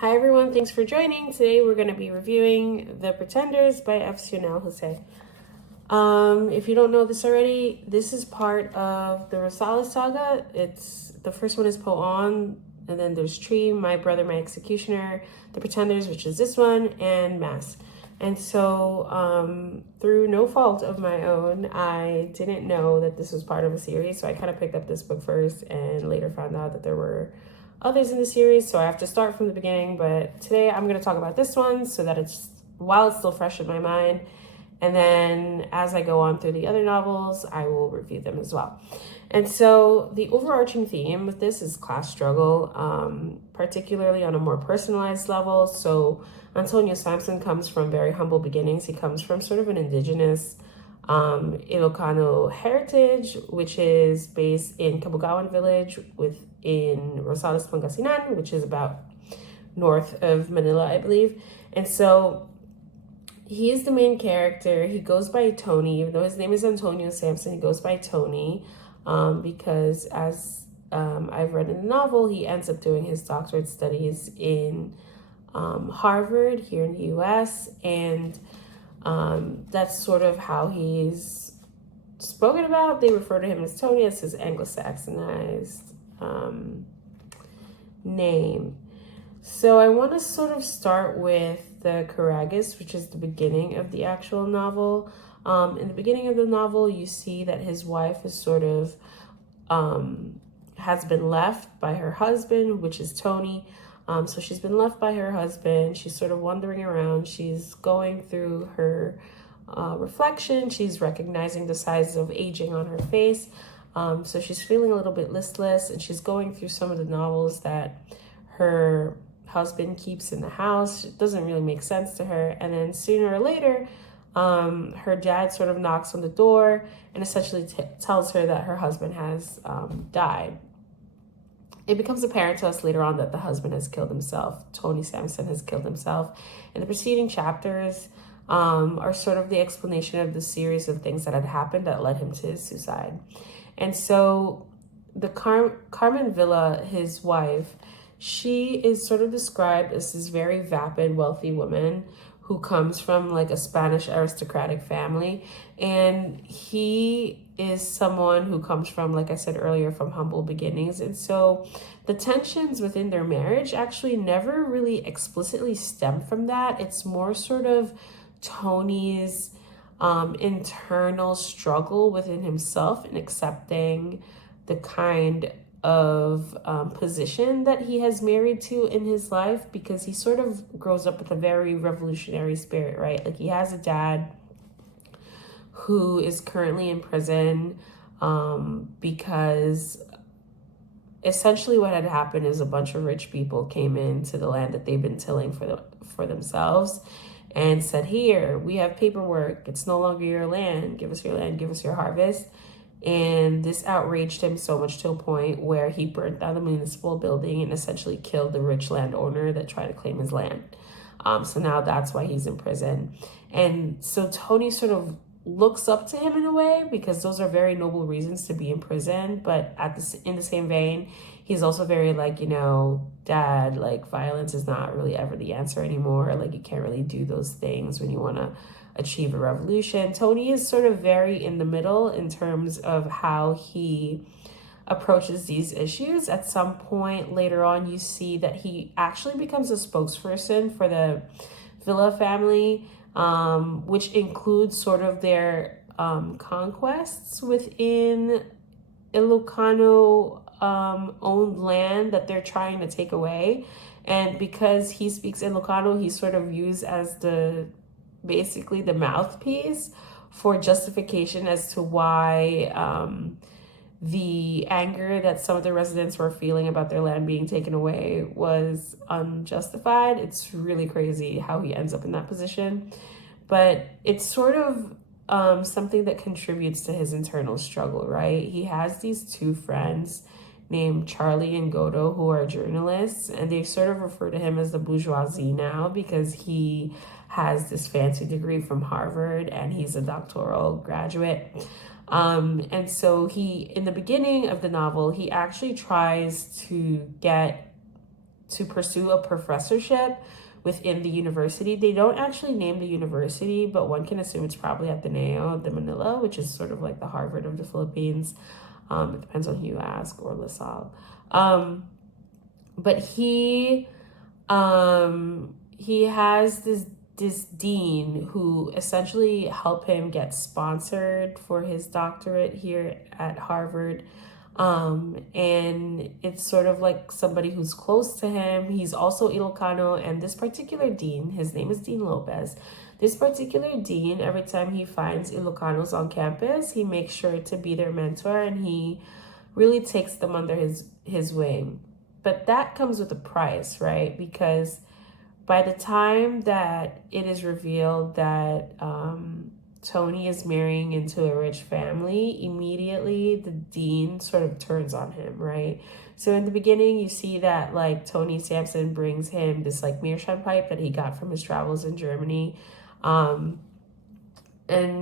Hi everyone, thanks for joining. Today we're going to be reviewing The Pretenders by Sionil Jose. If you don't know this already, this is part of the Rosales saga. The first one is Poon, and then there's Tree, My Brother, My Executioner, The Pretenders, which is this one, and Mass. And so through no fault of my own, I didn't know that this was part of a series, so I kind of picked up this book first and later found out that there were others in the series, so I have to start from the beginning. But today I'm going to talk about this one so that while it's still fresh in my mind, and then as I go on through the other novels, I will review them as well. And so the overarching theme with this is class struggle, particularly on a more personalized level. So Antonio Samson comes from very humble beginnings. He comes from sort of an indigenous Ilokano heritage, which is based in Cabugawan village in Rosales, Pangasinan, which is about north of Manila, I believe. And so he is the main character. He goes by Tony, even though his name is Antonio Samson, he goes by Tony because as I've read in the novel, he ends up doing his doctorate studies in Harvard here in the US, and that's sort of how he's spoken about. They refer to him as Tony as his Anglo-Saxonized name. So I want to sort of start with the Caragis, which is the beginning of the actual novel. In the beginning of the novel, you see that his wife is sort of has been left by her husband, which is Tony. So she's been left by her husband. She's sort of wandering around. She's going through her reflection. She's recognizing the signs of aging on her face. So she's feeling a little bit listless, and she's going through some of the novels that her husband keeps in the house. It doesn't really make sense to her. And then sooner or later, her dad sort of knocks on the door and essentially tells her that her husband has died. It becomes apparent to us later on that the husband has killed himself. Tony Samson has killed himself. And the preceding chapters are sort of the explanation of the series of things that had happened that led him to his suicide. And so the Carmen Villa, his wife, she is sort of described as this very vapid, wealthy woman who comes from like a Spanish aristocratic family. And he is someone who comes from, like I said earlier, from humble beginnings. And so the tensions within their marriage actually never really explicitly stem from that. It's more sort of Tony's internal struggle within himself in accepting the kind of position that he has married to in his life, because he sort of grows up with a very revolutionary spirit, right? Like he has a dad who is currently in prison because essentially what had happened is a bunch of rich people came into the land that they've been tilling for themselves and said, here, we have paperwork. It's no longer your land. Give us your land. Give us your harvest. And this outraged him so much to a point where he burnt down the municipal building and essentially killed the rich landowner that tried to claim his land. So now that's why he's in prison. And so Tony sort of looks up to him in a way, because those are very noble reasons to be in prison. But in the same vein, he's also very like, Dad, like violence is not really ever the answer anymore. Like you can't really do those things when you want to achieve a revolution. Tony is sort of very in the middle in terms of how he approaches these issues. At some point later on, you see that he actually becomes a spokesperson for the Villa family, which includes sort of their conquests within Ilokano owned land that they're trying to take away. And because he speaks Ilokano, he's sort of used as basically the mouthpiece for justification as to why the anger that some of the residents were feeling about their land being taken away was unjustified. It's really crazy how he ends up in that position. But it's sort of something that contributes to his internal struggle, right? He has these two friends named Charlie and Godo who are journalists, and they sort of refer to him as the bourgeoisie now because he has this fancy degree from Harvard and he's a doctoral graduate. And so in the beginning of the novel, he actually tries to get to pursue a professorship within the university. They don't actually name the university, but one can assume it's probably Ateneo de Manila, which is sort of like the Harvard of the Philippines. It depends on who you ask, or LaSalle. But he has this dean who essentially helped him get sponsored for his doctorate here at Harvard. And it's sort of like somebody who's close to him. He's also Ilokano, and this particular dean, his name is Dean Lopez. This particular dean, every time he finds Ilocanos on campus, he makes sure to be their mentor, and he really takes them under his wing. But that comes with a price, right? Because by the time that it is revealed that Tony is marrying into a rich family, immediately the dean sort of turns on him, right? So in the beginning, you see that like Tony Samson brings him this like meerschaum pipe that he got from his travels in Germany. And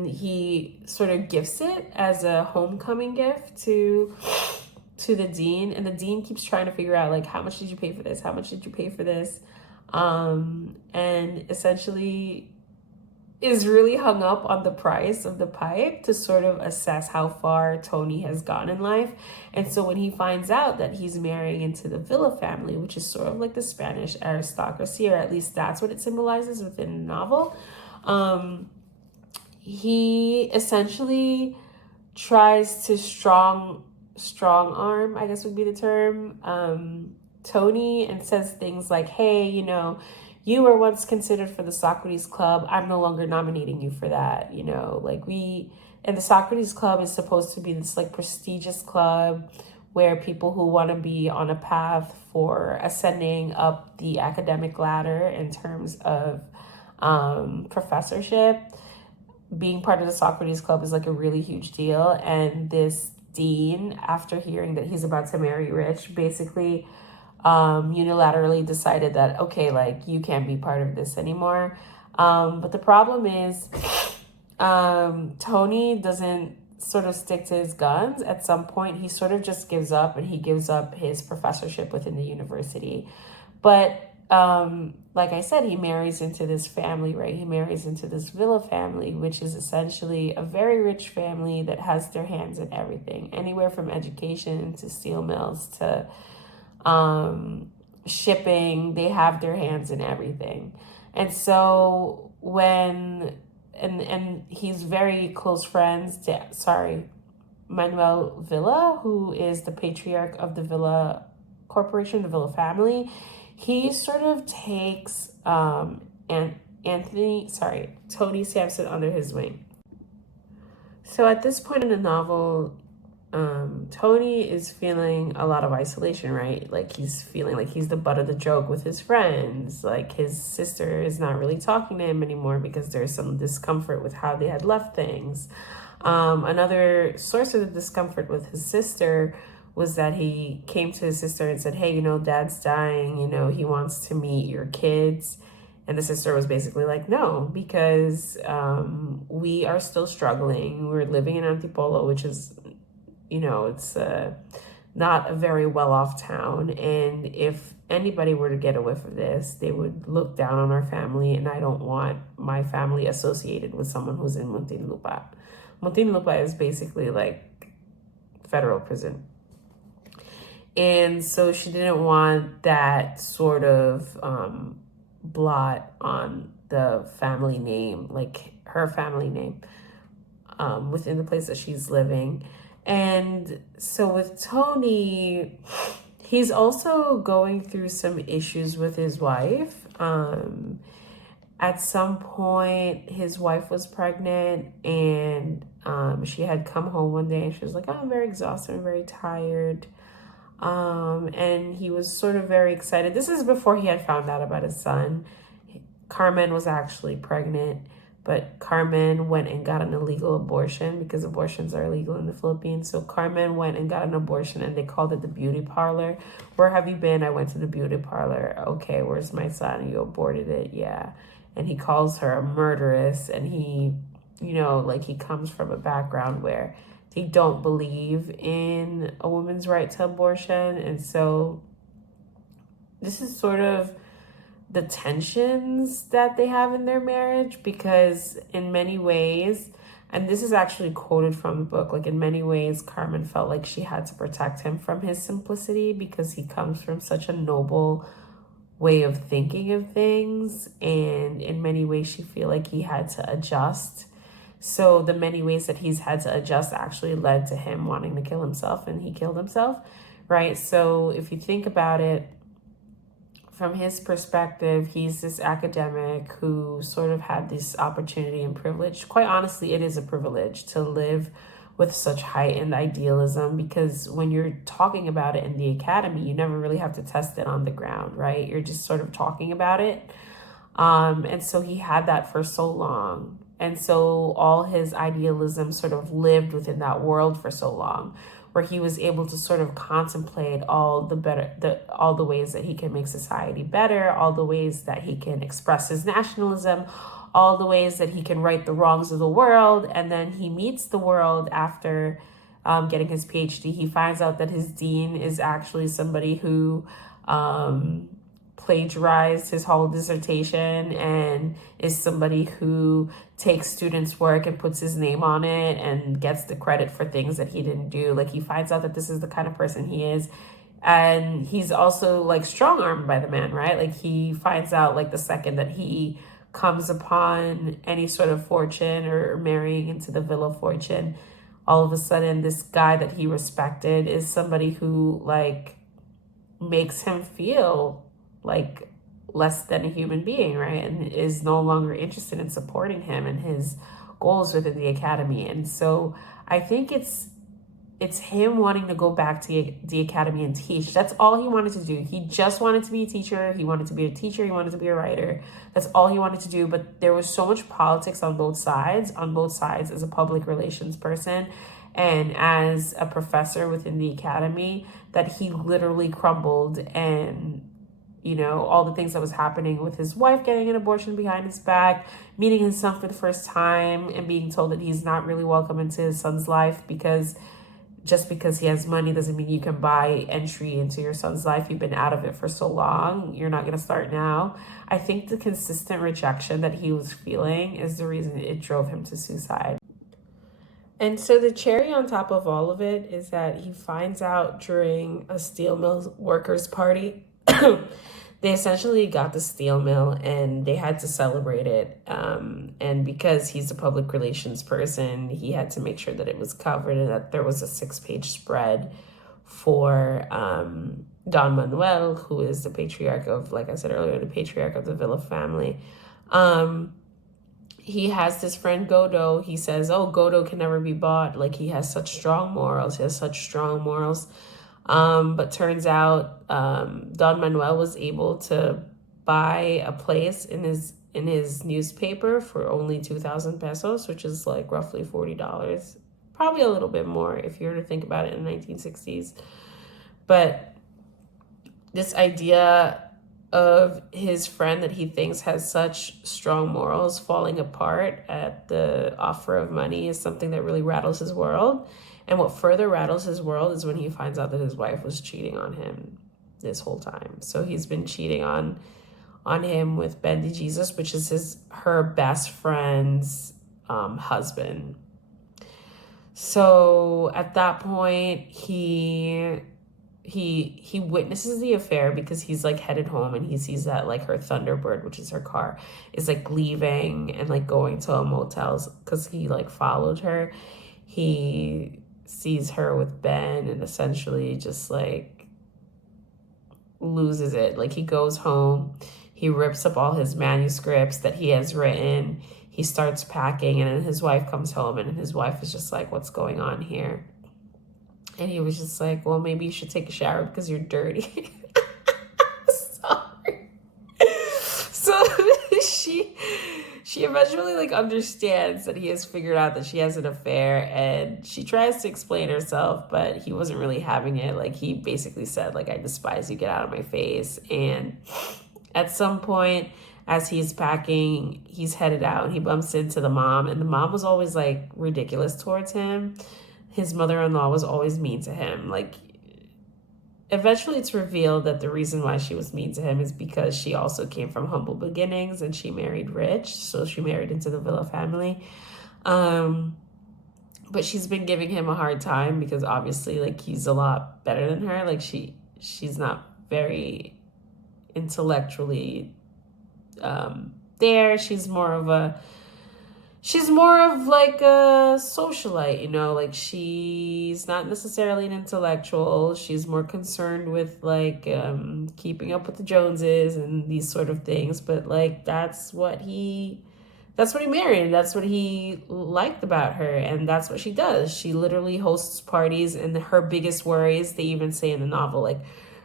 he sort of gifts it as a homecoming gift to the dean. And the dean keeps trying to figure out like, how much did you pay for this? How much did you pay for this? And essentially is really hung up on the price of the pipe to sort of assess how far Tony has gone in life. And so when he finds out that he's marrying into the Villa family, which is sort of like the Spanish aristocracy, or at least that's what it symbolizes within the novel, he essentially tries to strong arm, I guess would be the term, Tony, and says things like, hey, you know, you were once considered for the Socrates Club. I'm no longer nominating you for that. You know, like and the Socrates Club is supposed to be this like prestigious club where people who want to be on a path for ascending up the academic ladder in terms of professorship, being part of the Socrates Club is like a really huge deal. And this dean, after hearing that he's about to marry rich, basically unilaterally decided that, okay, like you can't be part of this anymore. But the problem is Tony doesn't sort of stick to his guns. At some point, he sort of just gives up, and he gives up his professorship within the university. But like I said, he marries into this family, right? He marries into this Villa family, which is essentially a very rich family that has their hands in everything, anywhere from education to steel mills to shipping. They have their hands in everything. And so and he's very close friends to, Manuel Villa, who is the patriarch of the Villa Corporation, the Villa family. He sort of takes Tony Samson under his wing. So at this point in the novel, Tony is feeling a lot of isolation, right? Like he's feeling like he's the butt of the joke with his friends. Like his sister is not really talking to him anymore because there's some discomfort with how they had left things. Another source of the discomfort with his sister was that he came to his sister and said, hey, you know, dad's dying, you know, he wants to meet your kids. And the sister was basically like, no, because we are still struggling. We're living in Antipolo, which is, you know, it's not a very well-off town. And if anybody were to get a whiff of this, they would look down on our family. And I don't want my family associated with someone who's in Muntinlupa. Muntinlupa is basically like federal prison. And so she didn't want that sort of blot on the family name, like her family name, within the place that she's living. And so with Tony, he's also going through some issues with his wife. At some point, his wife was pregnant, and she had come home one day and she was like, oh, I'm very exhausted, I'm very tired. And he was sort of very excited. This is before he had found out about his son. Carmen was actually pregnant, but Carmen went and got an illegal abortion because abortions are illegal in the Philippines. So Carmen went and got an abortion, and they called it the beauty parlor. Where have you been? I went to the beauty parlor. Okay, where's my son? You aborted it. Yeah. And he calls her a murderess, and he, you know, like he comes from a background where they don't believe in a woman's right to abortion. And so this is sort of the tensions that they have in their marriage, because in many ways, and this is actually quoted from the book, like in many ways Carmen felt like she had to protect him from his simplicity because he comes from such a noble way of thinking of things, and in many ways she feel like he had to adjust. So the many ways that he's had to adjust actually led to him wanting to kill himself, and he killed himself, right? So if you think about it, from his perspective, he's this academic who sort of had this opportunity and privilege. Quite honestly, it is a privilege to live with such heightened idealism, because when you're talking about it in the academy, you never really have to test it on the ground, right? You're just sort of talking about it. And so he had that for so long. And so all his idealism sort of lived within that world for so long, where he was able to sort of contemplate all the ways that he can make society better, all the ways that he can express his nationalism, all the ways that he can right the wrongs of the world. And then he meets the world after getting his PhD. He finds out that his dean is actually somebody who plagiarized his whole dissertation and is somebody who takes students' work and puts his name on it and gets the credit for things that he didn't do. Like, he finds out that this is the kind of person he is. And he's also like strong-armed by the man, right? Like, he finds out like the second that he comes upon any sort of fortune or marrying into the Villa fortune, all of a sudden this guy that he respected is somebody who like makes him feel like less than a human being, right? And is no longer interested in supporting him and his goals within the academy. And so I think it's him wanting to go back to the academy and teach. That's all he wanted to do. He just wanted to be a teacher. He wanted to be a teacher. He wanted to be a writer. That's all he wanted to do. But there was so much politics on both sides as a public relations person and as a professor within the academy, that he literally crumbled. And you know, all the things that was happening with his wife getting an abortion behind his back, meeting his son for the first time and being told that he's not really welcome into his son's life, because just because he has money doesn't mean you can buy entry into your son's life. You've been out of it for so long. You're not going to start now. I think the consistent rejection that he was feeling is the reason it drove him to suicide. And so the cherry on top of all of it is that he finds out during a steel mill workers party. They essentially got the steel mill and they had to celebrate it. And because he's a public relations person, he had to make sure that it was covered and that there was a 6-page spread for Don Manuel, who is the patriarch of, like I said earlier, the patriarch of the Villa family. He has this friend Godo. He says, oh, Godo can never be bought. Like, he has such strong morals. But turns out Don Manuel was able to buy a place in his newspaper for only 2,000 pesos, which is like roughly $40. Probably a little bit more if you were to think about it in the 1960s. But this idea of his friend that he thinks has such strong morals falling apart at the offer of money is something that really rattles his world. And what further rattles his world is when he finds out that his wife was cheating on him this whole time. So he's been cheating on him with Ben DeJesus, which is her best friend's husband. So at that point, he witnesses the affair because he's like headed home and he sees that like her Thunderbird, which is her car, is like leaving and like going to a motel because he like followed her. He sees her with Ben and essentially just like loses it. Like, he goes home, he rips up all his manuscripts that he has written, he starts packing, and then his wife comes home and his wife is just like, what's going on here? And he was just like, well, maybe you should take a shower because you're dirty. Sorry. So she eventually like understands that he has figured out that she has an affair, and she tries to explain herself, but he wasn't really having it. Like, he basically said, like, I despise you, get out of my face. And at some point, as he's packing, he's headed out and he bumps into the mom, and the mom was always like ridiculous towards him. His mother-in-law was always mean to him. Like, eventually it's revealed that the reason why she was mean to him is because she also came from humble beginnings and she married rich. So she married into the Villa family. But she's been giving him a hard time because obviously like he's a lot better than her. Like she's not very intellectually there. She's more of like a socialite, you know, like she's not necessarily an intellectual. She's more concerned with like keeping up with the Joneses and these sort of things. But like that's what he married. That's what he liked about her, and that's what she does. She literally hosts parties, and her biggest worries, they even say in the novel, like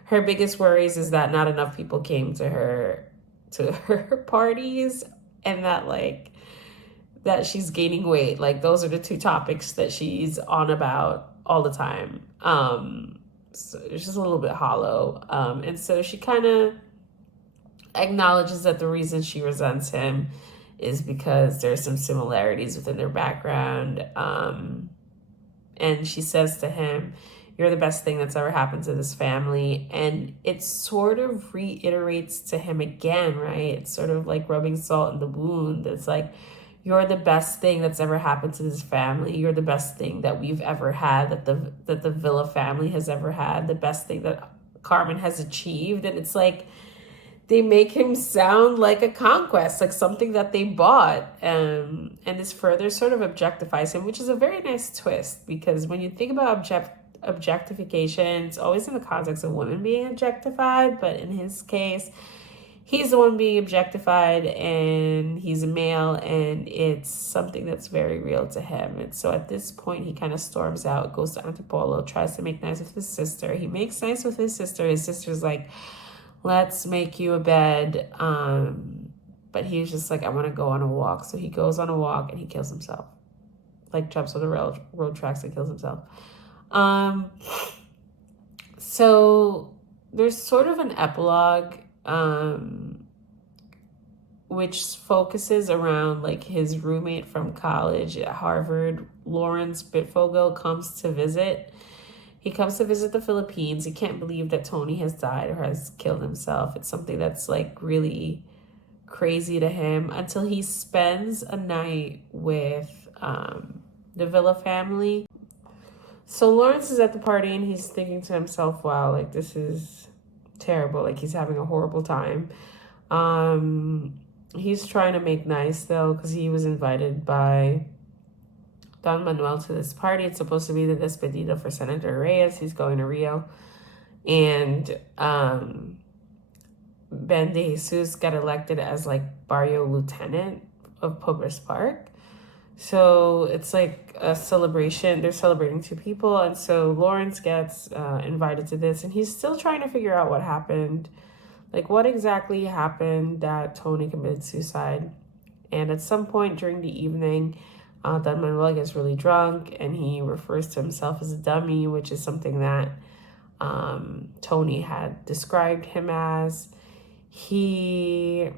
her biggest worries is that not enough people came to her parties, and that she's gaining weight. Like those are the two topics that she's on about all the time. So it's just a little bit hollow. And so she kind of acknowledges that the reason she resents him is because there's some similarities within their background. And she says to him, "You're the best thing that's ever happened to this family." And it sort of reiterates to him again, right? It's sort of like rubbing salt in the wound. It's like, you're the best thing that's ever happened to this family. You're the best thing that we've ever had, that the Villa family has ever had, the best thing that Carmen has achieved. And it's like, they make him sound like a conquest, like something that they bought. And this further sort of objectifies him, which is a very nice twist, because when you think about objectification, it's always in the context of women being objectified. But in his case, he's the one being objectified, and he's a male, and it's something that's very real to him. And so at this point, he kind of storms out, goes to Antipolo, tries to make nice with his sister. He makes nice with his sister. His sister's like, "Let's make you a bed." But he's just like, "I want to go on a walk." So he goes on a walk and he kills himself. Like jumps on the road tracks and kills himself. So there's sort of an epilogue, which focuses around like his roommate from college at Harvard, Lawrence Bitfogle, comes to visit. He comes to visit the Philippines. He can't believe that Tony has died or has killed himself. It's something that's like really crazy to him, until he spends a night with the Villa family. So Lawrence is at the party and he's thinking to himself, wow, like this is terrible. Like he's having a horrible time. He's trying to make nice though, because he was invited by Don Manuel to this party. It's supposed to be the despedida for Senator Reyes. He's going to Rio. And Ben De Jesus got elected as like Barrio Lieutenant of Progress Park. So it's like a celebration. They're celebrating two people. And so Lawrence gets invited to this, and he's still trying to figure out what happened. Like what exactly happened that Tony committed suicide. And at some point during the evening, Don Manuel gets really drunk and he refers to himself as a dummy, which is something that Tony had described him as. He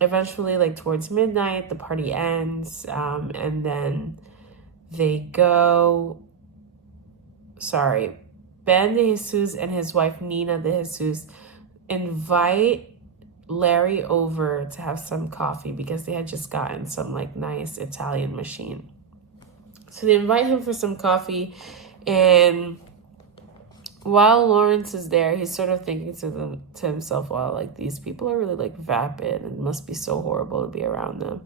eventually, like towards midnight, the party ends, and then they go. Ben De Jesus and his wife Nina De Jesus invite Larry over to have some coffee because they had just gotten some like nice Italian machine. So they invite him for some coffee, and while Lawrence is there, he's sort of thinking to himself, wow, like these people are really like vapid and it must be so horrible to be around them.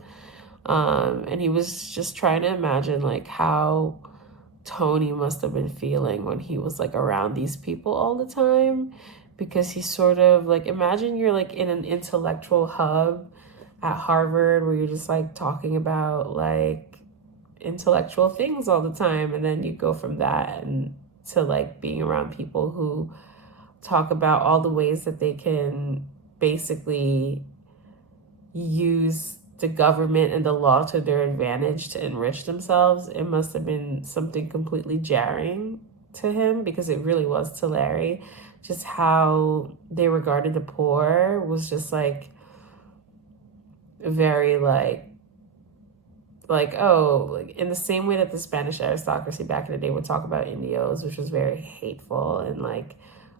And he was just trying to imagine like how Tony must have been feeling when he was like around these people all the time. Because he's sort of like, imagine you're like in an intellectual hub at Harvard where you're just like talking about like intellectual things all the time. And then you go from that and to like being around people who talk about all the ways that they can basically use the government and the law to their advantage to enrich themselves. It must have been something completely jarring to him, because it really was to Larry. Just how they regarded the poor was just like very like oh, like in the same way that the Spanish aristocracy back in the day would talk about Indios, which was very hateful and like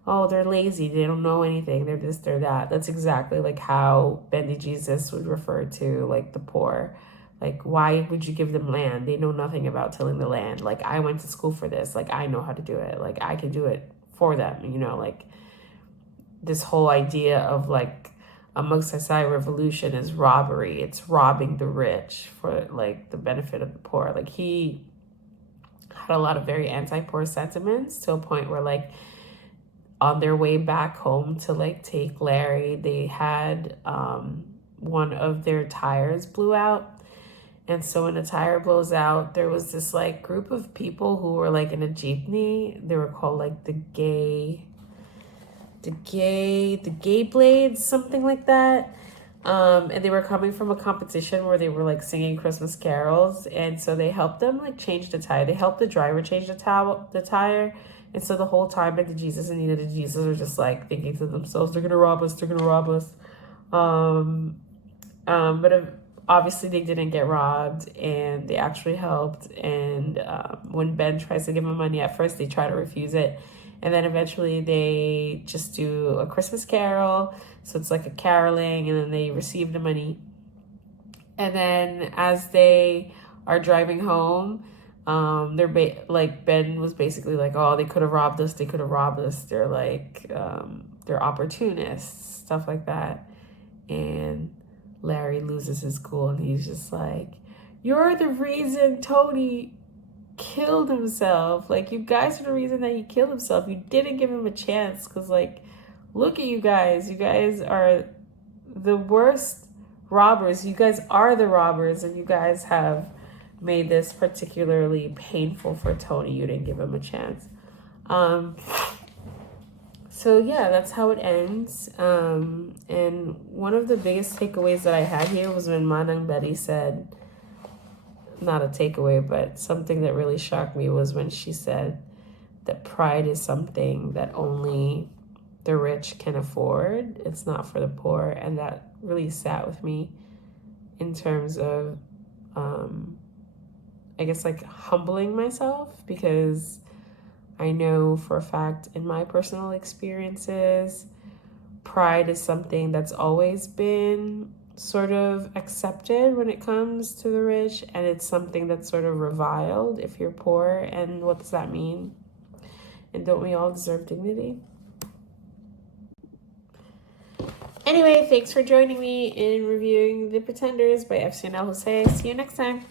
oh, they're lazy, they don't know anything, they're this, they're that. That's exactly like how Bendy Jesus would refer to like the poor. Like, why would you give them land? They know nothing about tilling the land. Like, I went to school for this. Like, I know how to do it. Like, I can do it for them. You know, like this whole idea of like a Mugsasai revolution is robbery. It's robbing the rich for like the benefit of the poor. Like, he had a lot of very anti-poor sentiments to a point where like on their way back home to like take Larry, they had one of their tires blew out. And so when the tire blows out, there was this like group of people who were like in a jeepney. They were called like the gay blades, something like that. And they were coming from a competition where they were like singing Christmas carols. And so they helped them like change the tire. They helped the driver change the tire. And so the whole time the Jesus and Nina the Jesus are just like thinking to themselves, they're going to rob us. They're going to rob us. But obviously they didn't get robbed, and they actually helped. And when Ben tries to give them money, at first they try to refuse it, and then eventually they just do a Christmas carol, so it's like a caroling, and then they receive the money. And then as they are driving home, like Ben was basically like, oh, they could have robbed us, they're like they're opportunists, stuff like that. And Larry loses his cool, and he's just like, you're the reason Tony killed himself. Like, you guys are the reason that he killed himself. You didn't give him a chance, because, like, look at you guys. You guys are the worst robbers. You guys are the robbers, and you guys have made this particularly painful for Tony. You didn't give him a chance. So yeah, that's how it ends. And one of the biggest takeaways that I had here was when Manang Betty said, not a takeaway, but something that really shocked me was when she said that pride is something that only the rich can afford. It's not for the poor. And that really sat with me in terms of, I guess, like humbling myself, because I know for a fact in my personal experiences, pride is something that's always been sort of accepted when it comes to the rich, and it's something that's sort of reviled if you're poor. And what does that mean? And don't we all deserve dignity? Anyway, thanks for joining me in reviewing The Pretenders by Sionil Jose. See you next time.